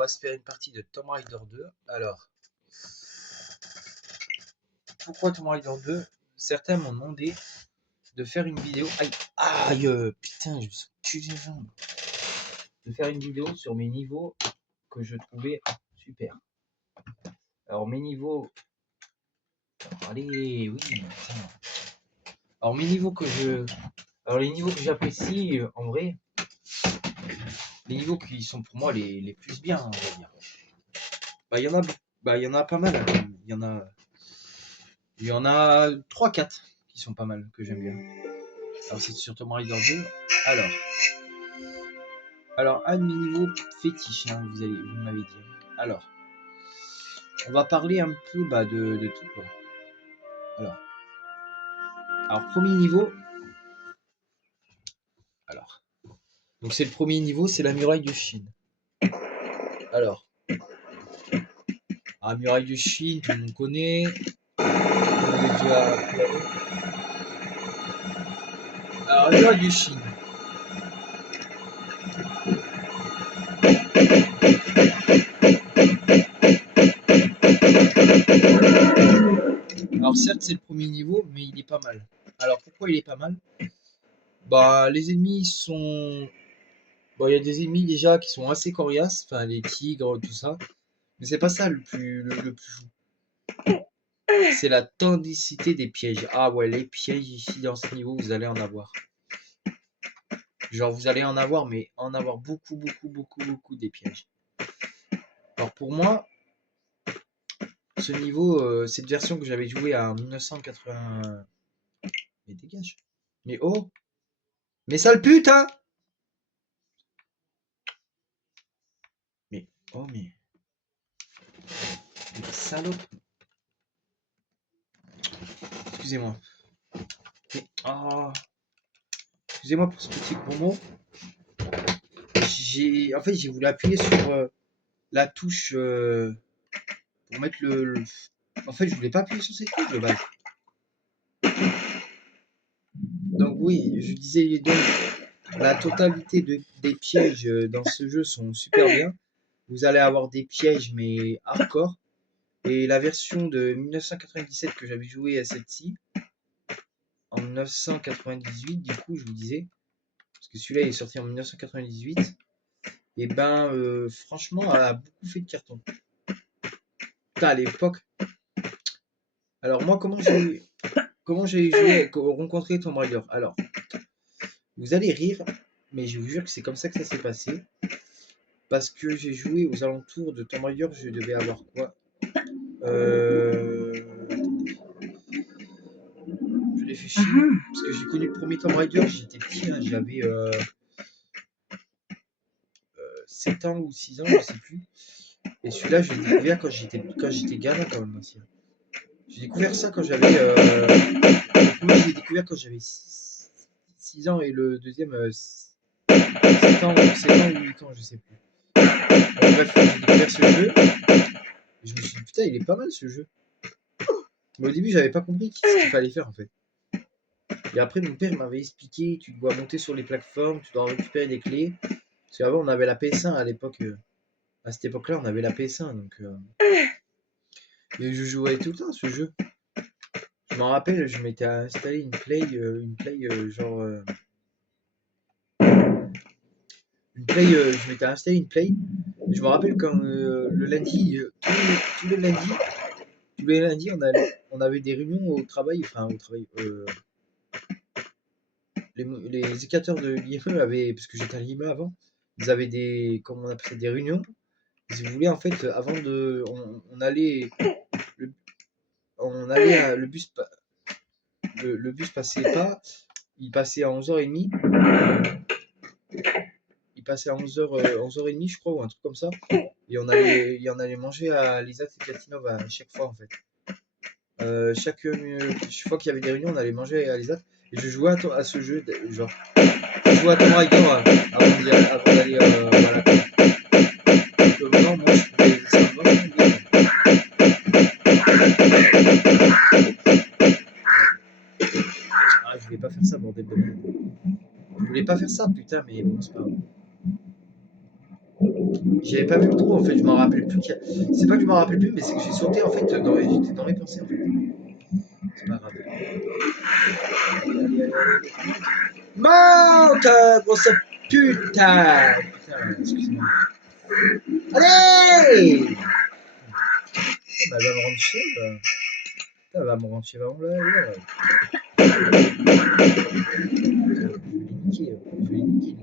va se faire une partie de Tomb Raider 2. Alors, pourquoi Tomb Raider 2? Certains m'ont demandé de faire une vidéo. Aïe, aïe, putain, je me suis tué les jambes. De faire une vidéo sur mes niveaux que je trouvais super. Alors, mes niveaux. Allez, oui, putain. Alors, mes niveaux que je. Alors, les niveaux que j'apprécie, en vrai, les niveaux qui sont pour moi les plus bien, on va dire. Il y en a pas mal. Il y en a 3-4 qui sont pas mal, que j'aime bien. Alors, c'est sur Tomb Raider 2. Alors, un de mes niveaux fétiches, hein, vous m'avez dit. Alors, on va parler un peu de tout, quoi. Alors, premier niveau. Alors, donc c'est le premier niveau, c'est la muraille de Chine. Alors, la muraille de Chine, tout le monde connaît. Alors, la muraille de Chine. Alors, certes, c'est le premier niveau, mais il est pas mal. Alors, pourquoi il est pas mal? Les ennemis sont. Il y a des ennemis déjà qui sont assez coriaces, enfin les tigres, tout ça. Mais c'est pas ça le plus fou. C'est la tendicité des pièges. Ah ouais, les pièges ici dans ce niveau, vous allez en avoir. Genre, vous allez en avoir, mais en avoir beaucoup des pièges. Alors pour moi, ce niveau, cette version que j'avais jouée en 1980. Mais dégage. Mais oh! Mais sale pute, hein! Mais oh, mais salope! Excusez-moi. Mais oh! Excusez-moi pour ce petit gros mot. En fait, j'ai voulu appuyer sur la touche pour mettre En fait, je voulais pas appuyer sur cette touche de base. Donc oui, je disais donc la totalité des pièges dans ce jeu sont super bien. Vous allez avoir des pièges mais hardcore. Et la version de 1997 que j'avais joué à celle-ci, en 1998, du coup, je vous disais, parce que celui-là est sorti en 1998, et franchement, elle a beaucoup fait de carton. Putain, à l'époque. Alors, moi, comment j'ai joué, rencontré Tomb Raider? Alors, vous allez rire, mais je vous jure que c'est comme ça que ça s'est passé. Parce que j'ai joué aux alentours de Tomb Raider, je devais avoir quoi? Je réfléchis, parce que j'ai connu le premier Tomb Raider, j'étais petit, hein, j'avais 7 ans ou 6 ans, je sais plus. Et celui-là, je l'ai découvert quand j'étais gamin quand même aussi. J'ai découvert ça quand j'avais. Le premier, je l'ai découvert quand j'avais 6 ans et le deuxième 7 ans, 7 ans ou 8 ans, je sais plus. Bref, j'ai découvert ce jeu. Et je me suis dit, putain, il est pas mal ce jeu. Mais au début, j'avais pas compris ce qu'il fallait faire en fait. Et après, mon père m'avait expliqué, tu dois monter sur les plateformes, tu dois récupérer des clés. Parce qu'avant, on avait la PS1 à l'époque. À cette époque-là, on avait la PS1. Donc, et je jouais tout le temps à ce jeu. Je m'en rappelle, je m'étais installé une play genre. Je m'étais installé une play. Je me rappelle quand le lundi, tous les lundis, on avait des réunions au travail. Enfin, au travail. Les éducateurs de l'IME avaient, parce que j'étais à l'IME avant, ils avaient comment on appelle ça, des réunions. Si vous voulez, en fait, avant de. On allait. Le bus. Le bus passait pas. Il passait à 11h30. Il passait à 11h30, je crois, ou un truc comme ça. Et on allait manger à Lisat et Katinov à chaque fois, en fait. Chaque fois qu'il y avait des réunions, on allait manger à Lisat. Et je jouais à ce jeu, genre. Je jouais à Tomb Raider avant d'aller. Voilà. Donc, non, moi, je trouvais ça vraiment bien. Ah, je voulais pas faire ça, bordel de merde. Je voulais pas faire ça, putain, mais bon, c'est pas grave. J'avais pas vu le trou en fait, je m'en rappelais plus. C'est pas que je m'en rappelle plus, mais c'est que j'ai sauté en fait, j'étais dans mes pensées en fait. C'est pas grave. Allez. Monte, grosse putain! Putain, excuse-moi. Allez! Bah, elle va me rendre chier, bah. Elle va me rendre chier, vraiment là. Je vais les niquer.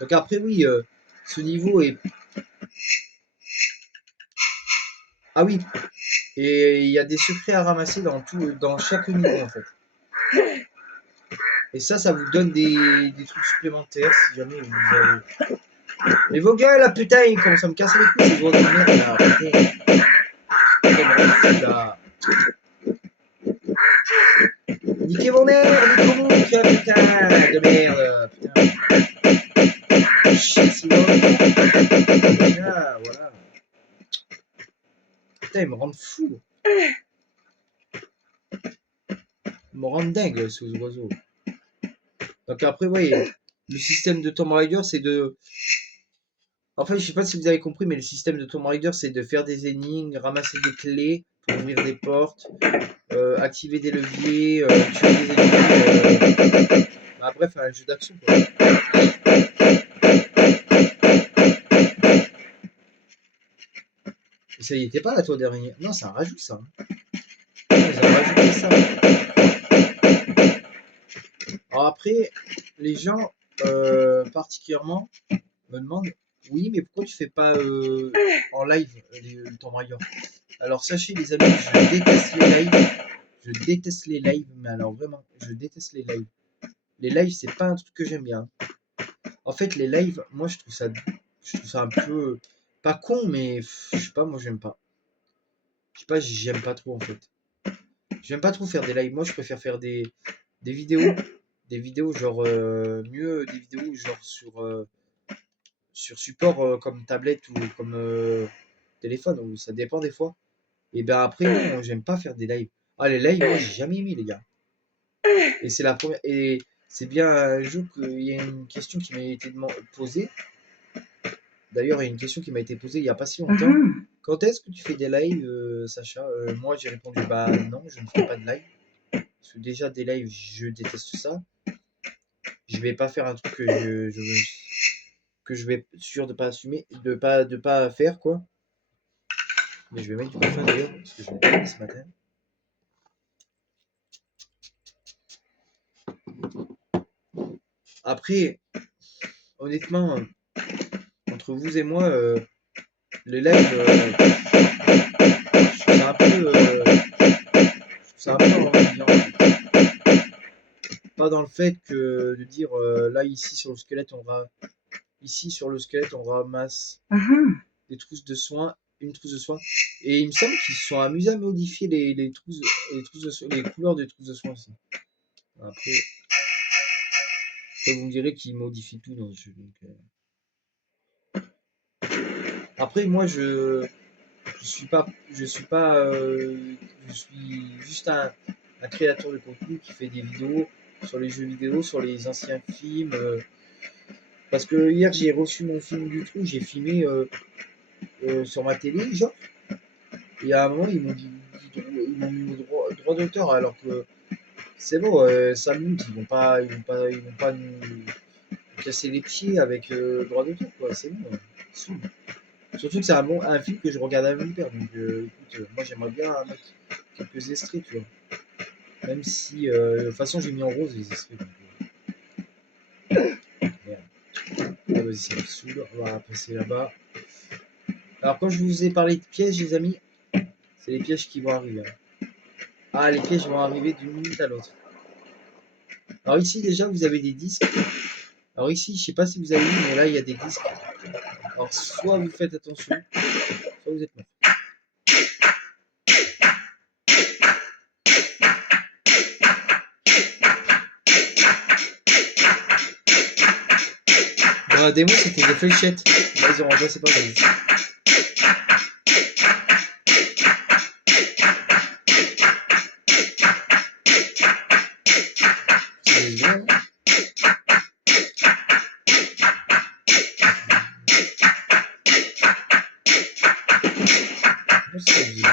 Donc après, oui, ce niveau est... Ah oui, et il y a des secrets à ramasser dans chaque niveau, en fait. Et ça vous donne des trucs supplémentaires, si jamais vous avez... Mais vos gueules, là, putain, ils commencent à me casser les couilles, ces oiseaux de merde, là, putain. Là. Niquez vos mères, niquez vos mouches, putain, de merde, putain. Chier, c'est bon. Voilà, voilà. Putain, ils me rendent fou. Ils me rendent dingue, ces oiseaux. Donc après, oui, le système de Tomb Raider, c'est de... En fait, je sais pas si vous avez compris, mais le système de Tomb Raider, c'est de faire des énigmes, ramasser des clés pour ouvrir des portes, activer des leviers, tuer des ennemis. Bah, bref, un jeu d'action, quoi. Et ça y était pas, la toi dernière. Non, c'est un rajout, ça. Ils ont rajouté ça. Alors après, les gens, particulièrement, me demandent, oui, mais pourquoi tu fais pas en live le Tomb Raider? Alors sachez les amis, je déteste les lives. Je déteste les lives, mais alors vraiment, je déteste les lives. Les lives, c'est pas un truc que j'aime bien. En fait, les lives, moi je trouve ça un peu pas con, mais je sais pas, moi j'aime pas. Je sais pas, j'aime pas trop en fait. J'aime pas trop faire des lives. Moi, je préfère faire des vidéos, genre mieux des vidéos genre sur support comme tablette ou comme téléphone, ou ça dépend des fois. Et ben après, non, j'aime pas faire des lives. Ah, les lives, moi, j'ai jamais aimé, les gars. Et c'est la première. Et c'est bien un jour qu'il y a une question qui m'a été posée. D'ailleurs, il y a une question qui m'a été posée il n'y a pas si longtemps. Quand est-ce que tu fais des lives, Sacha? Moi, j'ai répondu, bah non, je ne fais pas de live. Parce que déjà, des lives, je déteste ça. Je vais pas faire un truc que je vais sûr de pas assumer, de pas faire, quoi. Mais je vais mettre du parfum d'ailleurs, parce que je l'ai pas mis ce matin. Après, honnêtement, entre vous et moi, les lives, je trouve ça un peu ennuyant. Pas dans le fait que de dire là ici sur le squelette on ramasse des trousses de soins, une trousse de soins. Et il me semble qu'ils se sont amusés à modifier les trousses de soins, les couleurs des trousses de soins aussi. Après vous me direz qu'ils modifient tout dans ce jeu. Après moi je suis juste un créateur de contenu qui fait des vidéos sur les jeux vidéo, sur les anciens films. Parce que hier j'ai reçu mon film du trou, j'ai filmé sur ma télé, genre. Et à un moment ils m'ont mis au droit d'auteur alors que c'est bon, 5 minutes, ils vont pas nous casser les pieds avec le droit d'auteur, quoi. C'est bon. Surtout que c'est un film que je regarde avec mon père. Donc écoute, moi j'aimerais bien mettre quelques extraits, tu vois. Même si, de toute façon, j'ai mis en rose les extraits. Donc, merde. Ah, vas-y, ça me saoule. On va passer là-bas. Alors, quand je vous ai parlé de pièges, les amis, c'est les pièges qui vont arriver. Ah, les pièges vont arriver d'une minute à l'autre. Alors, ici, déjà, vous avez des disques. Alors, ici, je sais pas si vous avez vu, mais là, il y a des disques. Alors, soit vous faites attention, soit vous êtes mort. Dans la démo, c'était des fléchettes. Là, ils ont remplacé par des disques.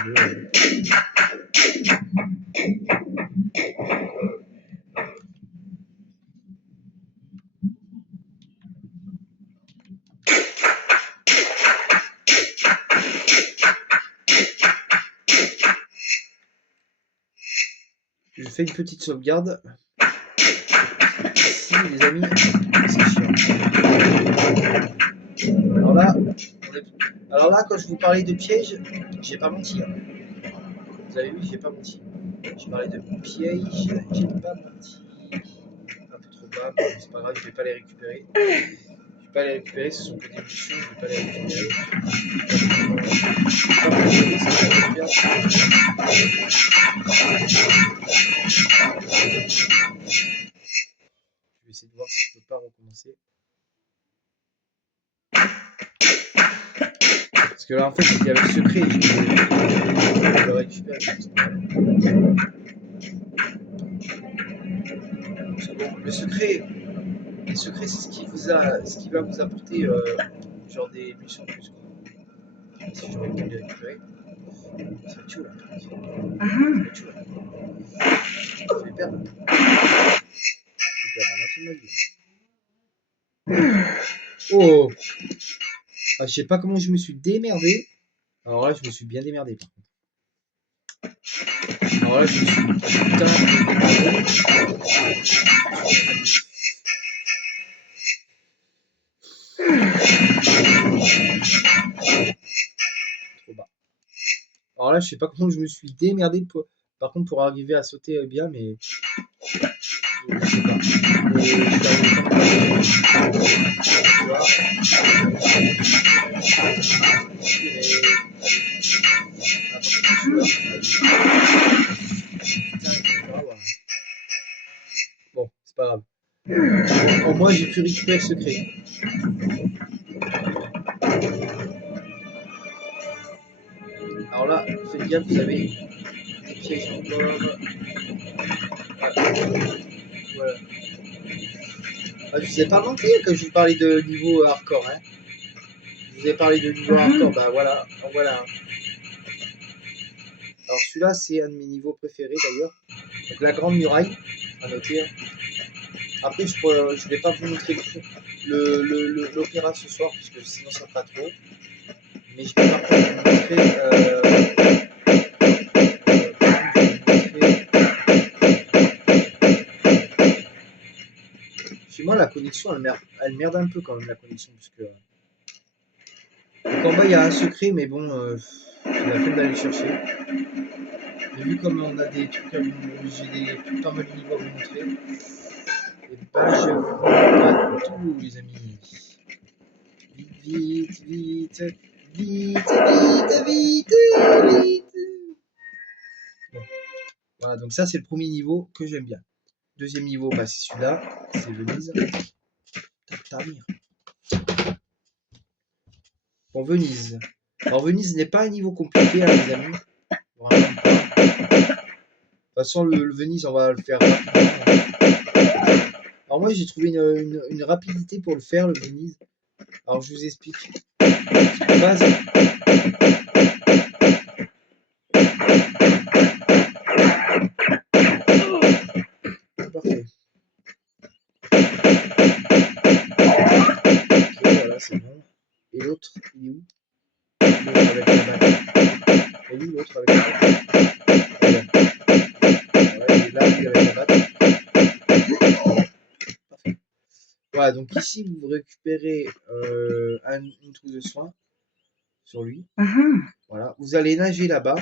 bleu. Je fais une petite sauvegarde. Ici, les amis, c'est chiant. Alors là, quand je vous parlais de piège, j'ai pas menti. Hein. Vous avez vu, j'ai pas menti. Je parlais de piège, j'ai pas menti. Un peu trop bas, mais c'est pas grave, je vais pas les récupérer. Je vais pas les récupérer, ce sont que des missions, je vais pas les récupérer. Je vais essayer de voir si je peux pas recommencer. Parce que là, en fait, il y avait le secret, je le récupère. Bon, le secret, c'est ce qui va vous apporter genre des missions de plus. Si j'aurais pu les récupérer, ça va tuer là. Je vais perdre. Je vais perdre la moitié de ma vie. Oh, ah, je sais pas comment je me suis démerdé. Alors là, je me suis bien démerdé par contre. Alors là, je me suis putain démerdé. Trop bas. Alors là, je sais pas comment je me suis démerdé par contre pour arriver à sauter bien, mais je sais pas. Et je suis bon, c'est pas grave. Au moins, j'ai pu récupérer le secret. Alors là, faites gaffe, vous avez des pièges en pomme. Voilà. Ah, je vous ai pas menti quand je vous parlais de niveau hardcore. Hein. Je vous ai parlé de niveau hardcore, bah voilà. Voilà. Alors celui-là, c'est un de mes niveaux préférés d'ailleurs. Donc la grande muraille, à noter. Après, je vais pas vous montrer l'opéra ce soir, parce que sinon ça fera trop. Mais je vais par contre vous montrer... Chez moi, la connexion, elle merde un peu quand même, la connexion, parce que... Donc en bas, il y a un secret, mais bon, j'ai la flemme d'aller le chercher. Et vu comme on a des trucs à vous j'ai pas mal de niveaux à vous montrer, et bah je vous montre pas tout, les amis. Vite, vite, vite, vite, vite, vite, vite. Bon. Voilà, donc ça c'est le premier niveau que j'aime bien. Deuxième niveau, bah, c'est celui-là, c'est Venise. Tartamir. Bon, Venise. Alors Venise n'est pas un niveau compliqué, hein, les amis. Vraiment pas. De toute façon, le Venise, on va le faire rapidement. Alors moi, j'ai trouvé une rapidité pour le faire, le Venise. Alors je vous explique. De base, parfait. Ok, voilà, c'est bon. Et l'autre, il est où? L'autre avec la batte. Et lui, l'autre avec la batte. Voilà, il est là, lui, avec la batte. Parfait. Voilà, donc ici, vous récupérez une trousse de soins sur lui. Voilà, vous allez nager là-bas.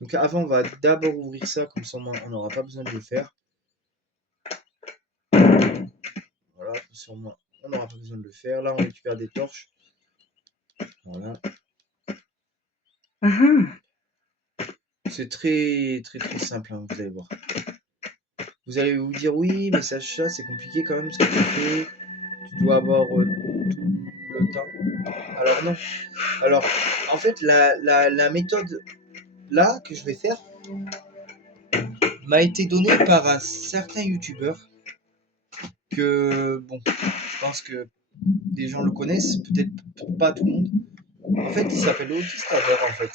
Donc avant, on va d'abord ouvrir ça, comme ça on n'aura pas besoin de le faire. Voilà, comme ça on n'aura pas besoin de le faire. Là, on récupère des torches. Voilà. C'est très, très, très simple, hein, vous allez voir. Vous allez vous dire, oui, mais Sacha, c'est compliqué quand même ce que tu fais. Tu dois avoir tout le temps. Alors non. Alors, en fait, la méthode là que je vais faire m'a été donnée par un certain youtubeur que, bon, je pense que des gens le connaissent, peut-être pas tout le monde. En fait, il s'appelle Autistaver, en fait.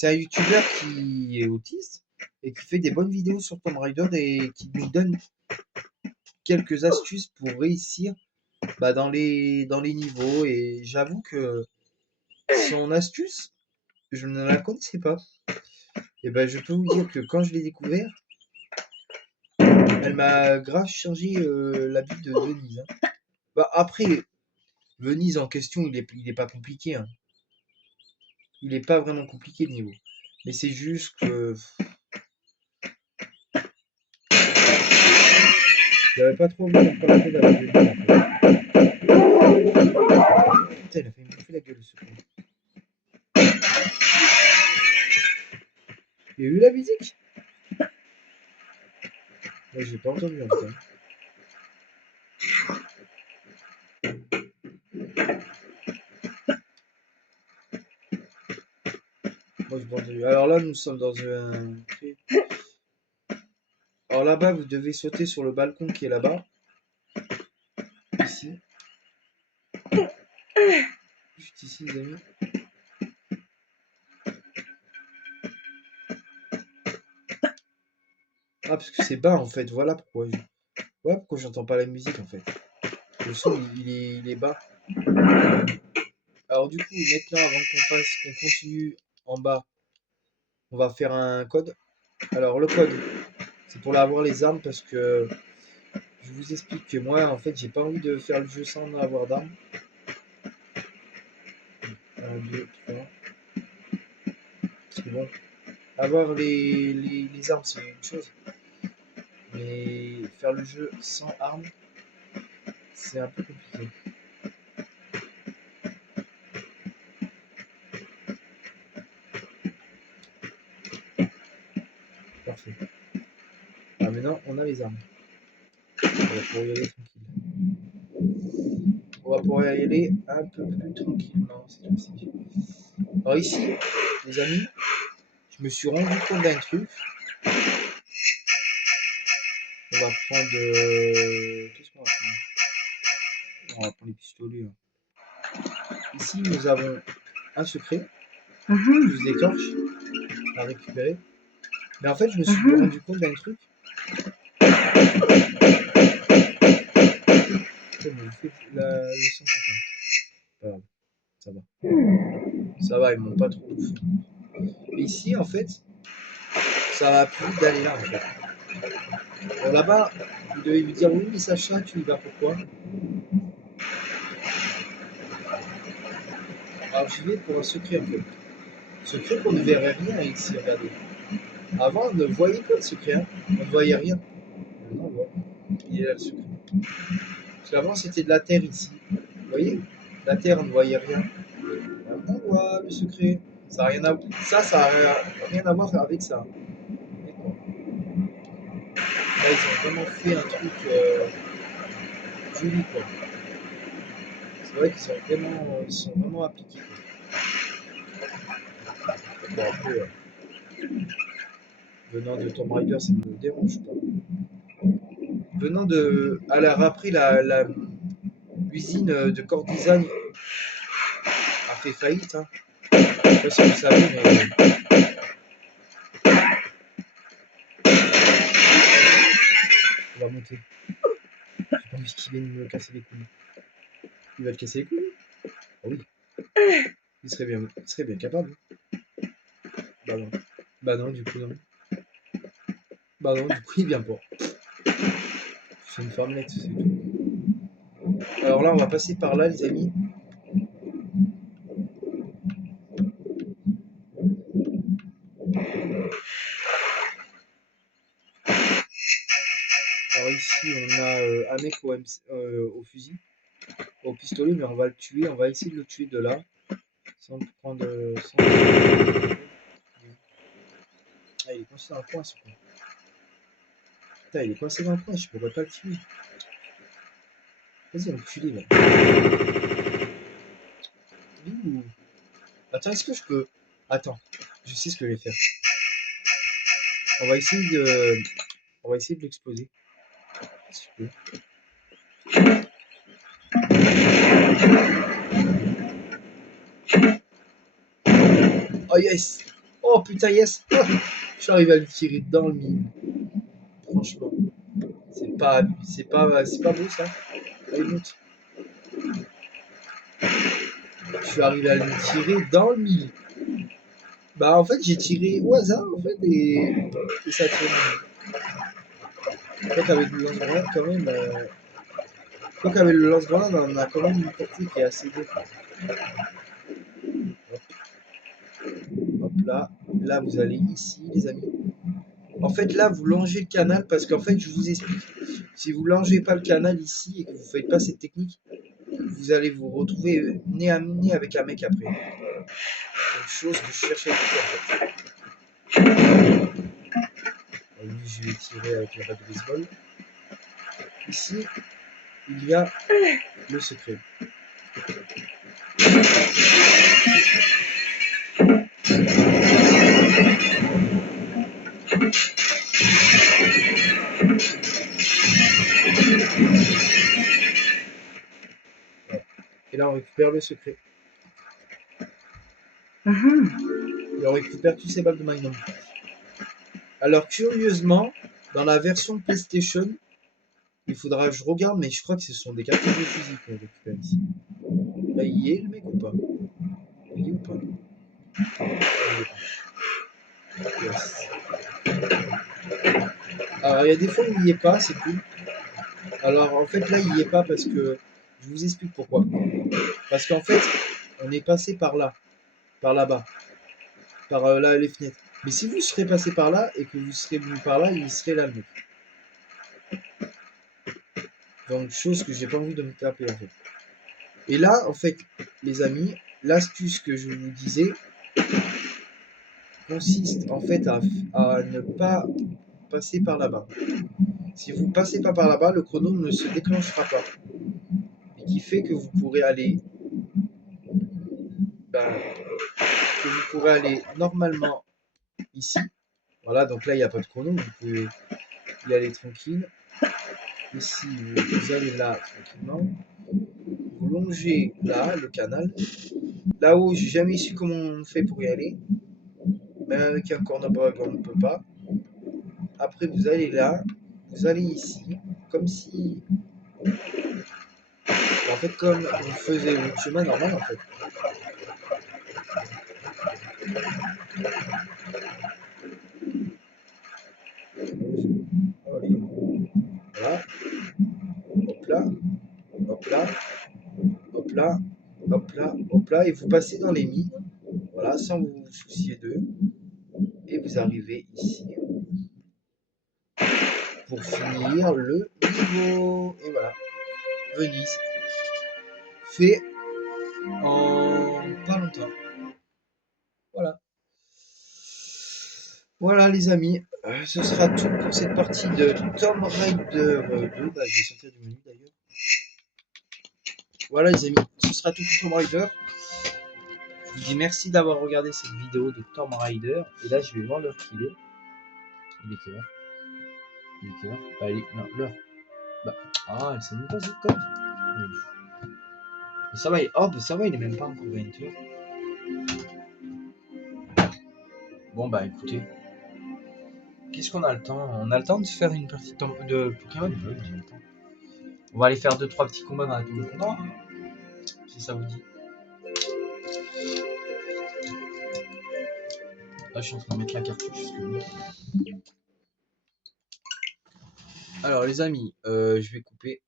C'est un youtubeur qui est autiste et qui fait des bonnes vidéos sur Tomb Raider et qui nous donne quelques astuces pour réussir dans les niveaux. Et j'avoue que son astuce, je ne la connaissais pas. Et je peux vous dire que quand je l'ai découvert, elle m'a grave changé la vie de Venise. Hein. Après, Venise en question, il est pas compliqué. Hein. Il est pas vraiment compliqué le niveau. Mais c'est juste que j'avais pas trop envie de me prendre la tête avec Venise en fait. Putain, il a fait me bouffer la gueule ce con. Il y a eu la musique? Moi j'ai pas entendu en tout cas. Moi j'ai pas entendu. Alors là nous sommes dans un... Alors là-bas vous devez sauter sur le balcon qui est là-bas. Ici. Juste ici les amis. Ah parce que c'est bas en fait, voilà pourquoi. Voilà pourquoi j'entends pas la musique en fait. Le son il est bas. Alors du coup maintenant avant qu'on continue en bas, on va faire un code. Alors le code, c'est pour avoir les armes parce que je vous explique que moi en fait j'ai pas envie de faire le jeu sans avoir d'armes. 1, 2, 3. Parce que bon, avoir les armes c'est une chose. Mais faire le jeu sans armes, c'est un peu compliqué. Parfait. Ah maintenant on a les armes. On va pouvoir y aller tranquille. On va pouvoir y aller un peu plus tranquillement cette fois-ci. Alors ici, les amis, je me suis rendu compte d'un truc. On va prendre... Qu'est-ce qu'on va prendre? On va prendre les pistolets. Là. Ici, nous avons un secret, plus des torches à récupérer. Mais en fait, je me suis rendu compte d'un truc. Le son, c'est pas grave. Ça va. Ça va, ils m'ont pas trop bouffé. Mais ici, en fait, ça va plus vite d'aller là, en fait. Bon, là-bas, vous devez lui dire, oui, mais Sacha, tu y vas pourquoi? Alors, j'y vais pour un secret, en fait. Secret qu'on ne verrait rien ici, regardez. Avant, on ne voyait pas le secret, hein. On ne voyait rien. Maintenant, on voit. Il est là, le secret. Parce qu'avant, c'était de la terre ici. Vous voyez? La terre, on ne voyait rien. Maintenant, on voit le secret. Ça n'a rien à... ça a rien à voir avec ça. Là, ils ont vraiment fait un truc joli, quoi. C'est vrai qu'ils sont vraiment appliqués. Bon, après, venant de Tomb Raider, ça ne me dérange pas. Venant de... Alors après, l'usine de Core Design a fait faillite. Hein. Je ne sais pas si vous savez, mais... On va monter. J'ai pas envie qu'il vienne me casser les couilles. Il va te casser les couilles? Ah oui. Il serait bien capable. Bah non. Bah non, du coup, non. Bah non, du coup, il vient pas. C'est une farmlette, c'est tout. Alors là, on va passer par là, les amis. Alors ici, on a un mec au fusil, au pistolet, mais on va le tuer. On va essayer de le tuer de là, sans prendre... Ah, il est coincé dans le coin, ce con. Putain, il est coincé dans le coin, je pourrais pas le tuer. Vas-y, enculé, là. Ouh. Attends, est-ce que je peux... Attends, je sais ce que je vais faire. On va essayer de l'exploser. Si tu peux. Oh yes! Oh putain, yes. Je suis arrivé à lui tirer dans le mille. Franchement. C'est pas beau ça. Allez, monte. Je suis arrivé à lui tirer dans le mille. Bah en fait j'ai tiré au hasard en fait et ça a tiré. Je crois qu'avec le lance-grenade quand même. Je crois qu'avec le lance-grenade on a quand même une portée qui est assez bonne. Hop là. Là vous allez ici les amis. En fait là vous longez le canal parce qu'en fait je vous explique. Si vous longez pas le canal ici et que vous faites pas cette technique, vous allez vous retrouver nez à nez avec un mec après. Une chose que je cherchais à éviter en fait. Lui, je vais tirer avec la batte de baseball. Ici, il y a le secret. Et là, on récupère le secret. Et on récupère tous ces balles de Magnum. Alors, curieusement, dans la version PlayStation, il faudra que je regarde, mais je crois que ce sont des cartouches de fusil qu'on récupère ici. Là, il y est le mec ou pas? Il y est ou pas? Yes. Alors, il y a des fois où il n'y est pas, c'est cool. Alors, en fait, là, il n'y est pas parce que... Je vous explique pourquoi. Parce qu'en fait, on est passé par là. Par là-bas. Par là, les fenêtres. Mais si vous serez passé par là et que vous serez venu par là, il serait là le mec. Donc, chose que j'ai pas envie de me taper en fait. Et là, en fait, les amis, l'astuce que je vous disais consiste en fait à ne pas passer par là-bas. Si vous passez pas par là-bas, le chrono ne se déclenchera pas. Et qui fait que vous pourrez aller, normalement ici. Voilà, donc là il n'y a pas de chrono, vous pouvez y aller tranquille. Ici, vous allez là tranquillement. Vous longez là le canal. Là-haut, j'ai jamais su comment on fait pour y aller. Même avec un cornerback, on ne peut pas. Après, vous allez là, vous allez ici, comme si. En fait, comme vous faisiez votre chemin normal, en fait. Voilà. Hop là, hop là, hop là, hop là, hop là, et vous passez dans les mines. Voilà, sans vous soucier d'eux. Et vous arrivez ici. Pour finir le niveau. Et voilà. Venise. Fait en pas longtemps. Voilà. Voilà les amis, ce sera tout pour cette partie de Tomb Raider 2. Bah, je vais sortir du menu d'ailleurs. Voilà les amis, ce sera tout pour Tomb Raider. Je vous dis merci d'avoir regardé cette vidéo de Tomb Raider. Et là je vais voir l'heure qu'il est. Il est quelle heure? Il est quelle heure? Bah, non, l'heure. Bah, ah, elle s'est même pas vite comme. Ça va, ça va, il est même pas encore 20h. Bon bah écoutez, qu'est-ce qu'on a le temps? On a le temps de faire une partie de Pokémon? On va aller faire 2-3 petits combats dans la tour de combat, hein, si ça vous dit. Là, je suis en train de mettre la cartouche. Alors les amis, je vais couper.